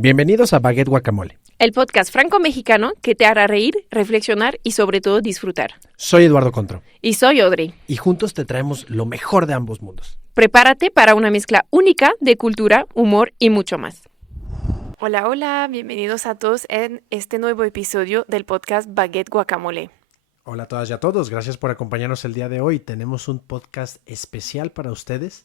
Bienvenidos a Baguette Guacamole, el podcast franco-mexicano que te hará reír, reflexionar y sobre todo disfrutar. Soy Eduardo Contro. Y soy Audrey. Y juntos te traemos lo mejor de ambos mundos. Prepárate para una mezcla única de cultura, humor y mucho más. Hola, hola, bienvenidos a todos en este nuevo episodio del podcast Baguette Guacamole. Hola a todas y a todos, gracias por acompañarnos el día de hoy. Tenemos un podcast especial para ustedes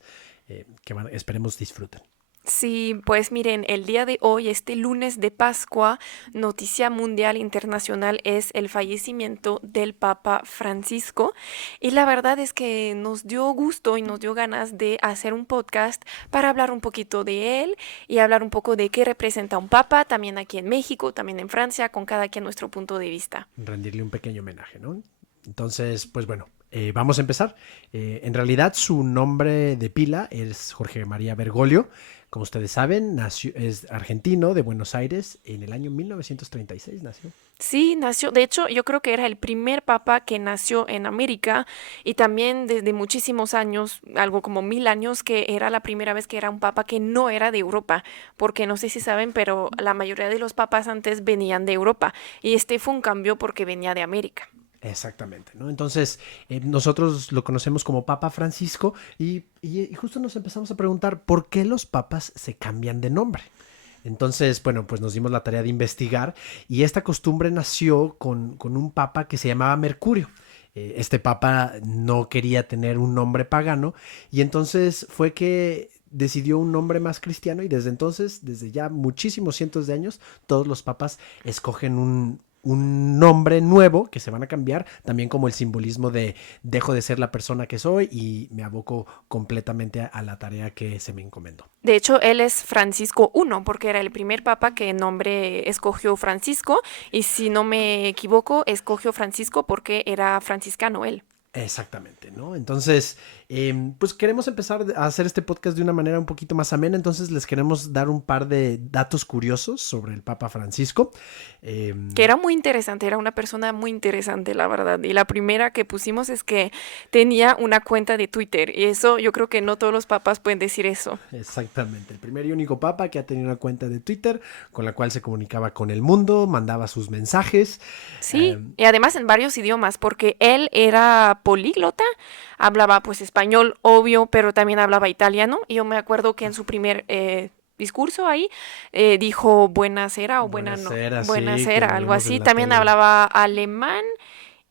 esperemos disfruten. Sí, pues miren, el día de hoy, este lunes de Pascua, noticia mundial internacional es el fallecimiento del Papa Francisco. Y la verdad es que nos dio gusto y nos dio ganas de hacer un podcast para hablar un poquito de él y hablar un poco de qué representa un papa, también aquí en México, también en Francia, con cada quien nuestro punto de vista. Rendirle un pequeño homenaje, ¿no? Entonces, pues bueno, vamos a empezar. En realidad su nombre de pila es Jorge María Bergoglio. Como ustedes saben, es argentino de Buenos Aires, en el año 1936 nació. Sí, nació, de hecho yo creo que era el primer papa que nació en América y también desde muchísimos años, algo como 1000 años, que era la primera vez que era un papa que no era de Europa, porque no sé si saben, pero la mayoría de los papas antes venían de Europa y este fue un cambio porque venía de América. Exactamente, ¿no? Entonces, nosotros lo conocemos como Papa Francisco y justo nos empezamos a preguntar por qué los papas se cambian de nombre. Entonces, bueno, pues nos dimos la tarea de investigar y esta costumbre nació con un papa que se llamaba Mercurio. Este papa no quería tener un nombre pagano y entonces fue que decidió un nombre más cristiano y desde entonces, desde ya muchísimos cientos de años, todos los papas escogen un nombre nuevo que se van a cambiar, también como el simbolismo de dejo de ser la persona que soy y me aboco completamente a la tarea que se me encomendó. De hecho, él es Francisco I, porque era el primer papa que nombre escogió Francisco, y si no me equivoco, escogió Francisco porque era franciscano él. Exactamente, ¿no? Entonces, pues queremos empezar a hacer este podcast de una manera un poquito más amena, entonces les queremos dar un par de datos curiosos sobre el Papa Francisco. Que era muy interesante, era una persona muy interesante, la verdad. Y la primera que pusimos es que tenía una cuenta de Twitter, y eso yo creo que no todos los papas pueden decir eso. Exactamente, el primer y único papa que ha tenido una cuenta de Twitter con la cual se comunicaba con el mundo, mandaba sus mensajes. Sí, y además en varios idiomas, porque él era políglota, hablaba pues español, obvio, pero también hablaba italiano. Y yo me acuerdo que en su primer discurso ahí dijo buenasera o buenasera, buenasera, sí, algo así. También tele. Hablaba alemán,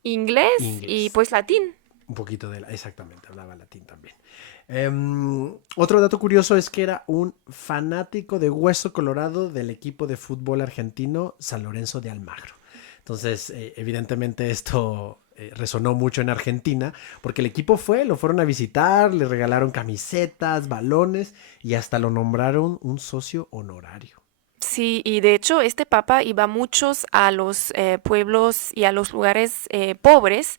inglés y pues latín. Un poquito exactamente, hablaba latín también. Otro dato curioso es que era un fanático de Hueso Colorado del equipo de fútbol argentino San Lorenzo de Almagro. Entonces, evidentemente esto resonó mucho en Argentina porque el equipo lo fueron a visitar, le regalaron camisetas, balones y hasta lo nombraron un socio honorario. Sí, y de hecho este papa iba muchos a los pueblos y a los lugares pobres.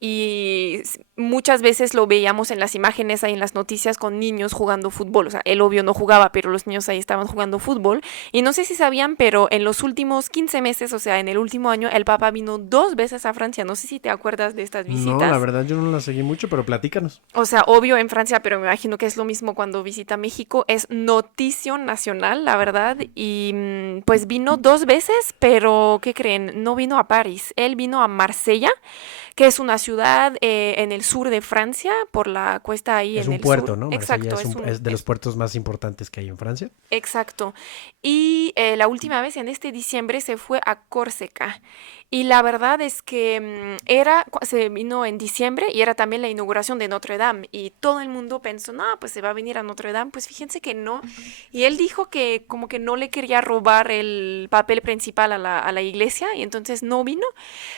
Y muchas veces lo veíamos en las imágenes ahí en las noticias con niños jugando fútbol. O sea, él obvio no jugaba, pero los niños ahí estaban jugando fútbol. Y no sé si sabían, pero en los últimos 15 meses, o sea, en el último año, el Papa vino 2 veces a Francia. No sé si te acuerdas de estas visitas. No, la verdad yo no la seguí mucho, pero platícanos. O sea, obvio en Francia, pero me imagino que es lo mismo cuando visita México. Es noticia nacional, la verdad. Y pues vino 2 veces, pero ¿qué creen? No vino a París. Él vino a Marsella, que es una ciudad en el sur de Francia, por la cuesta ahí es en un el puerto, sur. ¿no? Exacto. Es de los puertos más importantes que hay en Francia. Exacto. Y la última vez, en este diciembre, se fue a Córcega. Y la verdad es que se vino en diciembre y era también la inauguración de Notre Dame. Y todo el mundo pensó, no, pues se va a venir a Notre Dame. Pues fíjense que no. Y él dijo que como que no le quería robar el papel principal a la iglesia y entonces no vino.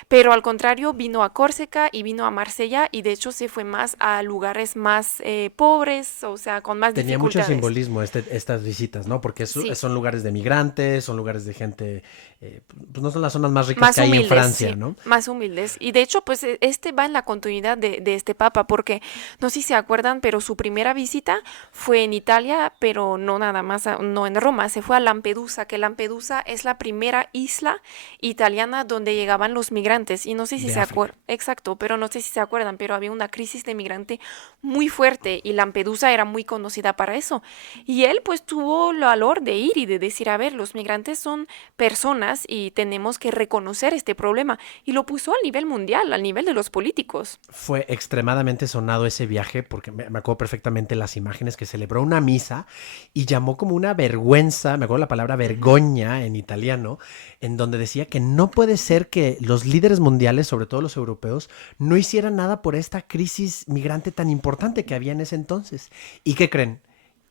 Pero al contrario, vino a Córcega y vino a Marsella y de hecho se fue más a lugares más pobres, o sea, con más Tenía dificultades. mucho simbolismo estas visitas, ¿no? Porque Sí. son lugares de migrantes, son lugares de gente, pues no son las zonas más ricas Más que hay humildes, humildes, Francia, sí, ¿no? más humildes. Y de hecho, pues este va en la continuidad de este papa, porque no sé si se acuerdan, pero su primera visita fue en Italia, pero no nada más, no en Roma, se fue a Lampedusa, que Lampedusa es la primera isla italiana donde llegaban los migrantes. Y no sé si De se África. acuerdan, exacto, pero no sé si se acuerdan, pero había una crisis de migrante muy fuerte y Lampedusa era muy conocida para eso. Y él pues tuvo el valor de ir y de decir, a ver, los migrantes son personas y tenemos que reconocer este problema. Y lo puso al nivel mundial, al nivel de los políticos. Fue extremadamente sonado ese viaje porque me acuerdo perfectamente las imágenes que celebró una misa y llamó como una vergüenza, me acuerdo la palabra Ujú. vergoña en italiano, en donde decía que no puede ser que los líderes mundiales, sobre todo los europeos, no hicieran nada por esta crisis migrante tan importante que había en ese entonces. ¿Y qué creen?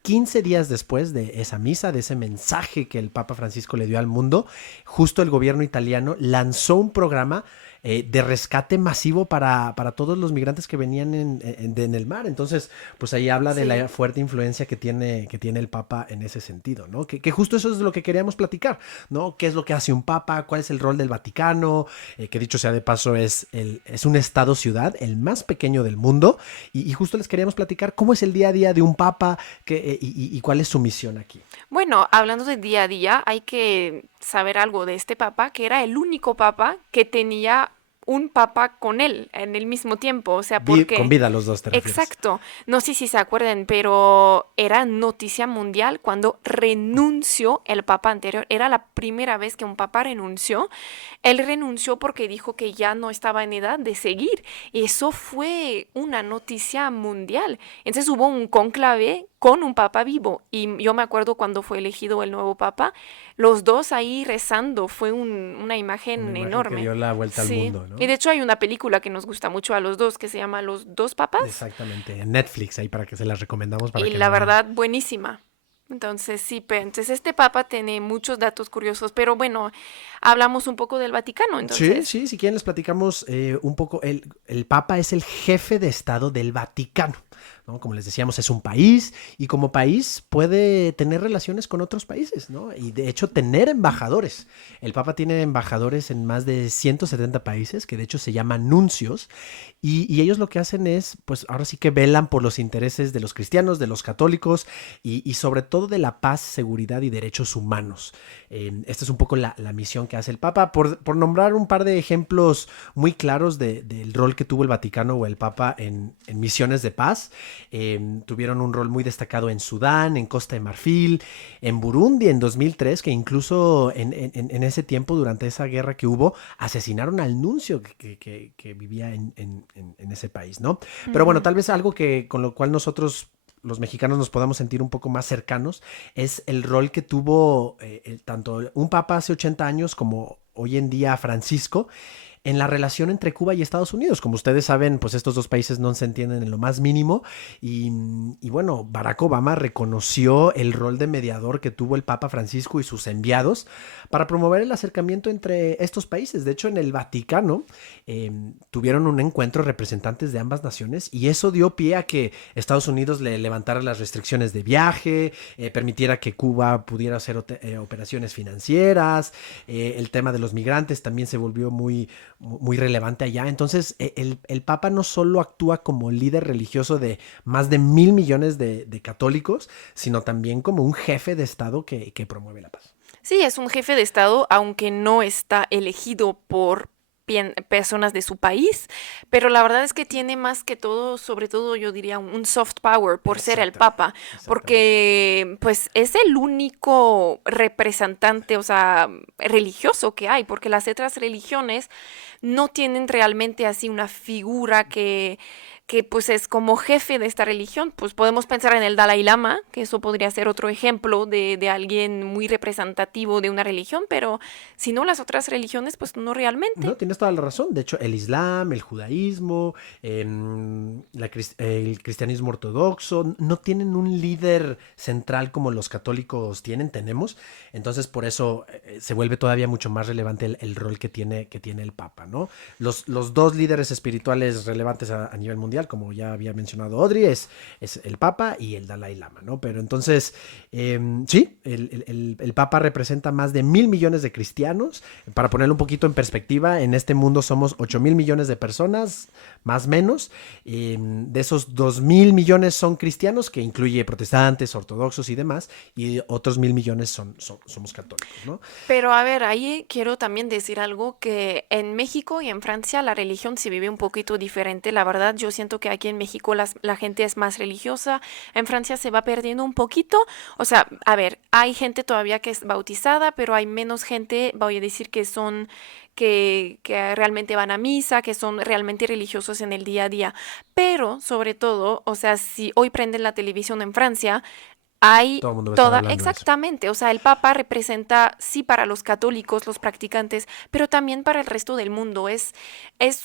15 días después de esa misa, de ese mensaje que el Papa Francisco le dio al mundo, justo el gobierno italiano lanzó un programa de rescate masivo para todos los migrantes que venían en el mar. Entonces, pues ahí habla de la Sí. fuerte influencia que tiene el Papa en ese sentido, ¿no? Que justo eso es lo que queríamos platicar, ¿no? ¿Qué es lo que hace un Papa? ¿Cuál es el rol del Vaticano? Que dicho sea de paso es un estado-ciudad, el más pequeño del mundo. Y justo les queríamos platicar cómo es el día a día de un Papa y cuál es su misión aquí. Bueno, hablando de día a día, hay que saber algo de este papa, que era el único papa que tenía un papa con él en el mismo tiempo. O sea, Con porque vida los dos, ¿te refieres? exacto. No sé si se acuerdan, pero era noticia mundial cuando renunció el papa anterior. Era la primera vez que un papa renunció. Él renunció porque dijo que ya no estaba en edad de seguir. Eso fue una noticia mundial. Entonces hubo un cónclave con un papa vivo. Y yo me acuerdo cuando fue elegido el nuevo papa, los dos ahí rezando. Fue una Una imagen imagen que enorme. dio la vuelta al Sí. mundo, Y ¿no? de hecho hay una película que nos gusta mucho a los dos que se llama Los dos papas. Exactamente. En Netflix, ahí para que se las recomendamos para Y que la la vean. verdad, buenísima. Entonces, sí, entonces este papa tiene muchos datos curiosos, pero bueno, hablamos un poco del Vaticano, Sí, entonces. sí, si quieren les platicamos un poco. El Papa es el jefe de Estado del Vaticano, ¿no? Como les decíamos, es un país y como país puede tener relaciones con otros países, ¿no? Y de hecho tener embajadores. El Papa tiene embajadores en más de 170 países, que de hecho se llaman nuncios, y ellos lo que hacen es, pues ahora sí que velan por los intereses de los cristianos, de los católicos y sobre todo de la paz, seguridad y derechos humanos. Esta es un poco la misión que hace el Papa. Por nombrar un par de ejemplos muy claros del rol que tuvo el Vaticano o el Papa en misiones de paz, tuvieron un rol muy destacado en Sudán, en Costa de Marfil, en Burundi en 2003, que incluso en ese tiempo, durante esa guerra que hubo, asesinaron al nuncio que vivía en ese país, ¿no? Pero bueno, Ujú. tal vez algo que con lo cual nosotros los mexicanos nos podamos sentir un poco más cercanos, es el rol que tuvo tanto un papa hace 80 años como hoy en día Francisco en la relación entre Cuba y Estados Unidos. Como ustedes saben, pues estos dos países no se entienden en lo más mínimo y bueno, Barack Obama reconoció el rol de mediador que tuvo el Papa Francisco y sus enviados para promover el acercamiento entre estos países. De hecho, en el Vaticano tuvieron un encuentro representantes de ambas naciones y eso dio pie a que Estados Unidos le levantara las restricciones de viaje, permitiera que Cuba pudiera hacer operaciones financieras, el tema de los migrantes también se volvió muy relevante allá. Entonces, el Papa no solo actúa como líder religioso de más de 1.000 millones de católicos, sino también como un jefe de Estado que promueve la paz. Sí, es un jefe de Estado, aunque no está elegido por personas de su país, pero la verdad es que tiene más que todo, sobre todo yo diría un soft power por ser el Exactamente, papa, exactamente. porque pues es el único representante, o sea, religioso que hay, porque las otras religiones no tienen realmente así una figura que pues es como jefe de esta religión. Pues podemos pensar en el Dalai Lama, que eso podría ser otro ejemplo de alguien muy representativo de una religión, pero si no las otras religiones, pues no realmente. No, tienes toda la razón. De hecho, el Islam, el judaísmo, el cristianismo ortodoxo, no tienen un líder central como los católicos tenemos. Entonces, por eso se vuelve todavía mucho más relevante el rol que tiene el Papa, ¿no? Los dos líderes espirituales relevantes a nivel mundial mundial, como ya había mencionado Audrey, es el Papa y el Dalai Lama, ¿no? Pero entonces, sí, el Papa representa más de 1,000 millones de cristianos. Para ponerlo un poquito en perspectiva, en este mundo somos 8,000 millones de personas, más o menos. De esos 2,000 millones son cristianos, que incluye protestantes, ortodoxos y demás, y otros 1,000 millones somos católicos, ¿no? Pero a ver, ahí quiero también decir algo que en México y en Francia la religión se vive un poquito diferente. La verdad, yo siento que aquí en México la gente es más religiosa, en Francia se va perdiendo un poquito. O sea, a ver, hay gente todavía que es bautizada, pero hay menos gente, voy a decir que son que realmente van a misa, que son realmente religiosos en el día a día. Pero, sobre todo, o sea, si hoy prenden la televisión en Francia, hay Todo el mundo va a estar toda, hablando de eso. exactamente, o sea, el Papa representa, sí, para los católicos, los practicantes, pero también para el resto del mundo. Es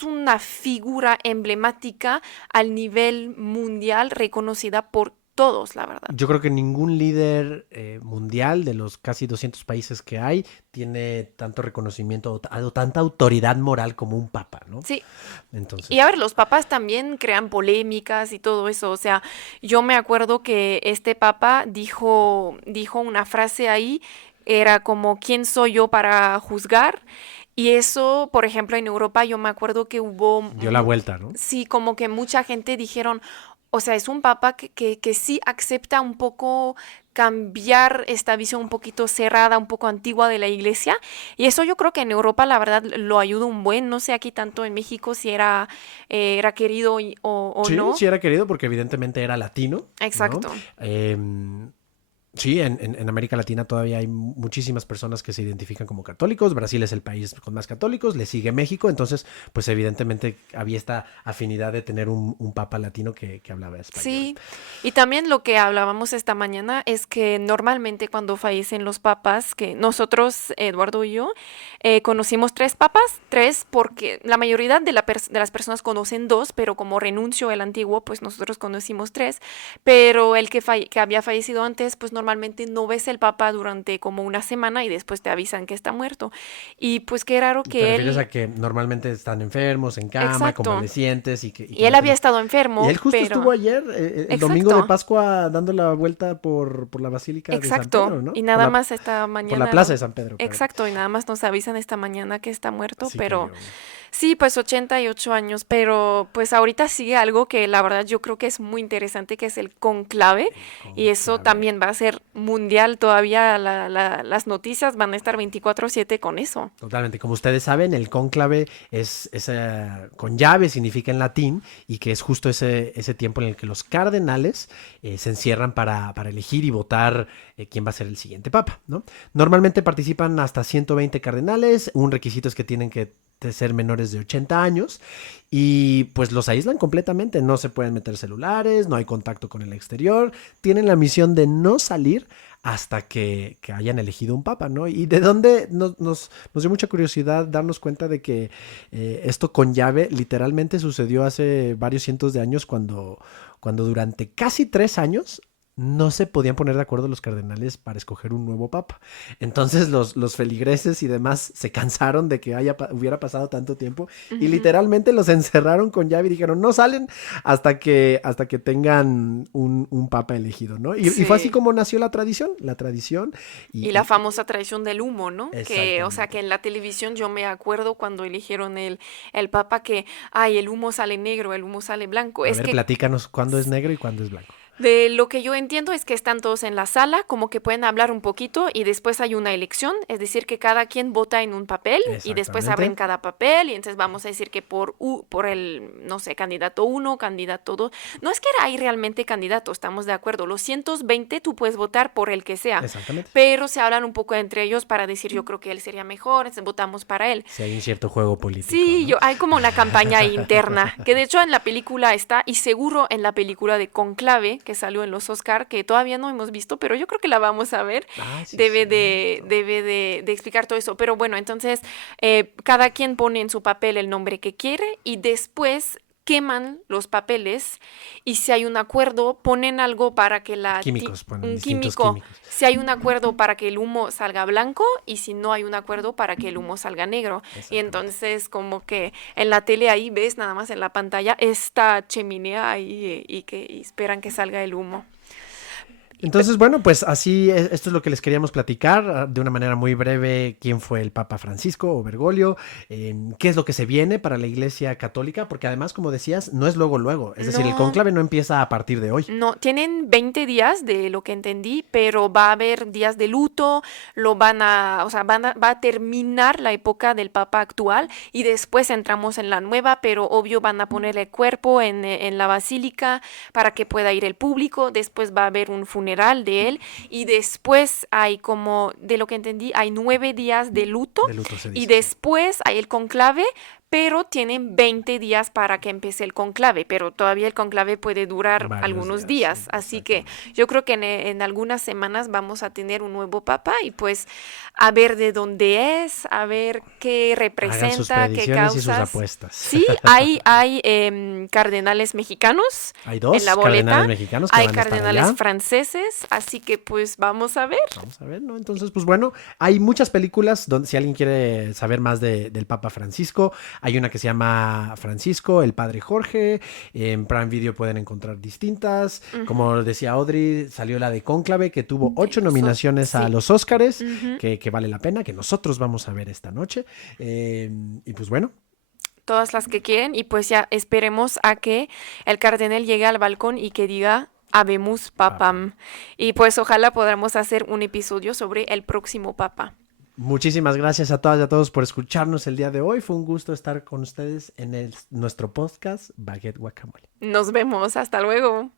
una figura emblemática al nivel mundial, reconocida por todos, la verdad. Yo creo que ningún líder mundial de los casi 200 países que hay tiene tanto reconocimiento o tanta autoridad moral como un papa, ¿no? Sí, y Entonces, a ver, los papas también crean polémicas y todo eso. O sea, yo me acuerdo que este papa dijo una frase ahí, era como, ¿quién soy yo para juzgar? Y eso, por ejemplo, en Europa yo me acuerdo que hubo, dio la vuelta, ¿no? sí, como que mucha gente dijeron, o sea, es un papa que sí acepta un poco cambiar esta visión un poquito cerrada, un poco antigua de la iglesia. Y eso yo creo que en Europa, la verdad, lo ayuda un buen. No sé aquí tanto en México si era querido o Sí, no. sí era querido porque evidentemente era latino, ¿no? Exacto. Sí, en América Latina todavía hay muchísimas personas que se identifican como católicos. Brasil es el país con más católicos, le sigue México. Entonces, pues evidentemente había esta afinidad de tener un papa latino que hablaba español. Sí, y también lo que hablábamos esta mañana es que normalmente cuando fallecen los papas, que nosotros, Eduardo y yo, conocimos tres papas, tres porque la mayoría de las personas conocen dos, pero como renunció el antiguo, pues nosotros conocimos tres, pero el que había fallecido antes, pues normalmente no ves el papa durante como una semana y después te avisan que está muerto. Y pues qué raro ¿Te que refieres él, a que normalmente están enfermos, en cama, exacto, convalecientes y y que él no había tienen... estado Y enfermo, él justo estuvo pero... ayer, el domingo de Exacto. Pascua, dando la vuelta por la Basílica de San Exacto, Pedro, ¿no? y nada más esta Por la mañana Plaza de San Pedro, perdón. exacto, y nada más nos avisan esta mañana que está muerto, Sí, pero cayó. sí, pues 88 años, pero pues ahorita sigue algo que la verdad yo creo que es muy interesante, que es el conclave, El y eso conclave. también va a ser mundial todavía, las noticias van a estar 24/7 con eso. Totalmente. Como ustedes saben, el cónclave con llave, significa en latín, y que es justo ese tiempo en el que los cardenales se encierran para elegir y votar quién va a ser el siguiente papa, ¿no? Normalmente participan hasta 120 cardenales. Un requisito es que tienen que ser menores de 80 años y pues los aíslan completamente. No se pueden meter celulares, no hay contacto con el exterior. Tienen la misión de no salir hasta que hayan elegido un papa, ¿no? Y de dónde nos dio mucha curiosidad darnos cuenta de que esto con llave literalmente sucedió hace varios cientos de años cuando durante casi 3 años no se podían poner de acuerdo los cardenales para escoger un nuevo papa. Entonces los feligreses y demás se cansaron de que hubiera pasado tanto tiempo y Ujú. literalmente los encerraron con llave y dijeron no salen hasta que tengan un papa elegido, ¿no? Y fue así Sí. como nació la tradición Y la y famosa traición del humo, ¿no? Que, o sea, exactamente. que en la televisión yo me acuerdo cuando eligieron el papa que, ay, el humo sale negro, el humo sale blanco. A Es ver, que platícanos cuándo es negro y cuándo es blanco. de lo que yo entiendo es que están todos en la sala, como que pueden hablar un poquito y después hay una elección, es decir, que cada quien vota en un papel y después abren Exactamente. cada papel y entonces vamos a decir que por el, no sé, candidato uno, candidato 2. No es que hay realmente candidatos, estamos de acuerdo. Los 120 tú puedes votar por el que sea, Exactamente. pero se hablan un poco entre ellos para decir yo creo que él sería mejor, entonces votamos para él. Si hay un cierto juego político, Sí, ¿no? hay como una campaña interna, que de hecho en la película está, y seguro en la película de Conclave, que salió en los Oscar, que todavía no hemos visto, pero yo creo que la vamos a ver, Ah, sí, cierto. debe de explicar todo eso. Pero bueno, entonces cada quien pone en su papel el nombre que quiere y después queman los papeles y si hay un acuerdo, ponen algo para que Químicos, ponen un distintos químico. químicos. Si hay un acuerdo para que el humo salga blanco y si no hay un acuerdo para que el humo salga negro. Y Exactamente. entonces como que en la tele ahí ves nada más en la pantalla esta chimenea ahí y esperan que salga el humo. Entonces, bueno, pues así, esto es lo que les queríamos platicar de una manera muy breve, quién fue el Papa Francisco o Bergoglio, qué es lo que se viene para la Iglesia Católica, porque además, como decías, no es luego, es decir, el No, conclave no empieza a partir de hoy. no, tienen 20 días de lo que entendí, pero va a haber días de luto, va a terminar la época del Papa actual y después entramos en la nueva, pero obvio van a poner el cuerpo en la basílica para que pueda ir el público, después va a haber un funeral de él y después hay como, de lo que entendí, hay 9 días de luto De luto se y dice. después hay el conclave, pero tienen 20 días para que empiece el conclave, pero todavía el conclave puede durar Varios algunos días, días, sí, así que exactamente. yo creo que en algunas semanas vamos a tener un nuevo papa y pues a ver de dónde es, a ver qué Hagan sus representa, qué predicciones y sus causas. apuestas. Sí, hay cardenales mexicanos Hay en la dos cardenales boleta, mexicanos que hay van a estar cardenales allá. franceses, así que pues vamos a ver. Vamos a ver, ¿no? Entonces, pues bueno, hay muchas películas donde si alguien quiere saber más del Papa Francisco, hay una que se llama Francisco, el Padre Jorge, en Prime Video pueden encontrar distintas, Ujú. como decía Audrey, salió la de Cónclave que tuvo 8 nominaciones a Sí. los Óscares, Ujú. que vale la pena, que nosotros vamos a ver esta noche, y pues bueno, Todas las que quieren y pues ya esperemos a que el cardenal llegue al balcón y que diga Habemus Papa. Papam. Y pues ojalá podamos hacer un episodio sobre el próximo papa. Muchísimas gracias a todas y a todos por escucharnos el día de hoy. Fue un gusto estar con ustedes en nuestro podcast Baguette Guacamole. Nos vemos, hasta luego.